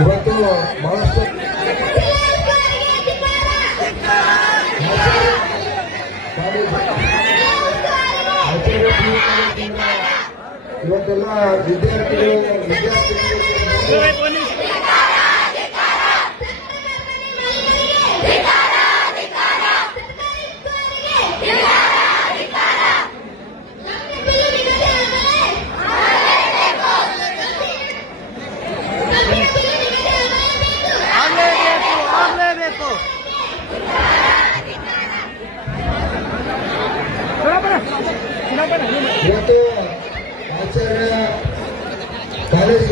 ಇವತ್ತು ಬಹಳಷ್ಟು ಇವತ್ತೆಲ್ಲ ವಿದ್ಯಾರ್ಥಿಗಳು ವಿದ್ಯಾರ್ಥಿಗಳು berapa? Berapa dah? Berapa dah? Itu acara balik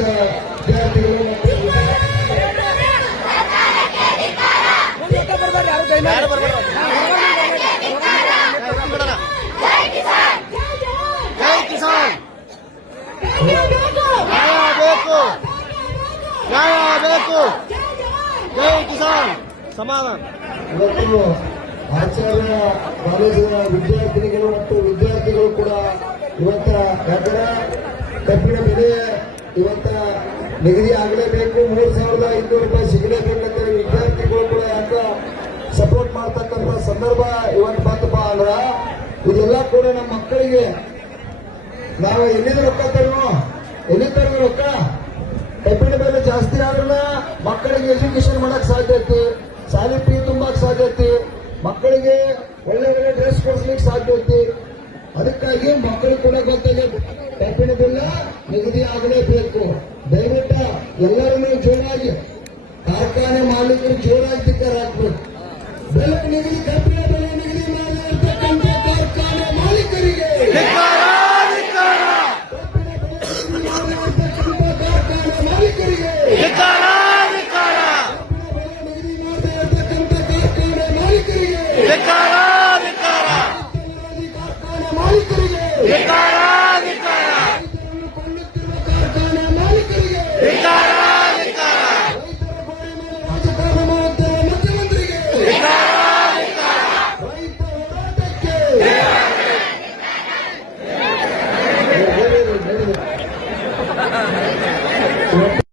Jaya Beko. Jaya Beko. Jaya Beko. Jai Kisan. ಸಮಾಧಾನ. ಇವತ್ತು ಆಚಾರ್ಯ, ಕಾಲೇಜಿನ ವಿದ್ಯಾರ್ಥಿನಿಗಳು ಮತ್ತು ವಿದ್ಯಾರ್ಥಿಗಳು ಕೂಡ ಇವತ್ತ ಕಟ್ಟಡ ಕಬ್ಬಿಣ ಬೆಲೆ ಇವತ್ತ ನಿಗದಿ ಆಗಲೇಬೇಕು. ಮೂರು ಸಾವಿರದ ಐನೂರು ರೂಪಾಯಿ ಸಿಗಲೇಬೇಕಂತ ವಿದ್ಯಾರ್ಥಿಗಳು ಕೂಡ ಯಾಕ ಸಪೋರ್ಟ್ ಮಾಡ್ತಕ್ಕಂಥ ಸಂದರ್ಭ ಇವತ್ತು ಬಂತಪ್ಪ ಅಂದ್ರ, ಇದೆಲ್ಲ ಕೂಡ ನಮ್ಮ ಮಕ್ಕಳಿಗೆ ನಾವು ಎಲ್ಲಿದ ರೊಕ್ಕ ತರೋ ಎಲ್ಲಿ ತರೋ ರೊಕ್ಕ? ಕಬ್ಬಿಣ ಬೆಲೆ ಜಾಸ್ತಿ ಆದ್ರೂ ಮಕ್ಕಳಿಗೆ ಎಜುಕೇಶನ್ ಮಾಡಕ್ ಸಾಧ್ಯ ಐತಿ. ಶಾಲೆ ಫೀ ತುಂಬಕ್ ಸಾಧ್ಯ ಐತಿ ಮಕ್ಕಳಿಗೆ ಒಳ್ಳೆ ಒಳ್ಳೆ ಡ್ರೆಸ್ ಕೊಡ್ಸ್ಲಿಕ್ಕೆ ಸಾಧ್ಯ ಐತಿ ಅದಕ್ಕಾಗಿ ಮಕ್ಕಳು ಕೂಡ ಗೊತ್ತಾಗ ಕಬ್ಬಿಣ ಬೆಲ್ಲ ನಿಗದಿ ಆಗಲೇಬೇಕು. ದಯವಿಟ್ಟು ಎಲ್ಲರೂ ಜೋರಾಗಿ ಕಾರ್ಖಾನೆ ಮಾಲೀಕರು ಜೋರಾಗಿ ತಿಕ್ಕಾರ ಹಾಕ್ಬೇಕು. ಬೆಲೆ ನಿಗದಿ ಕಬ್ಬಿಣ ಬೆಲೆ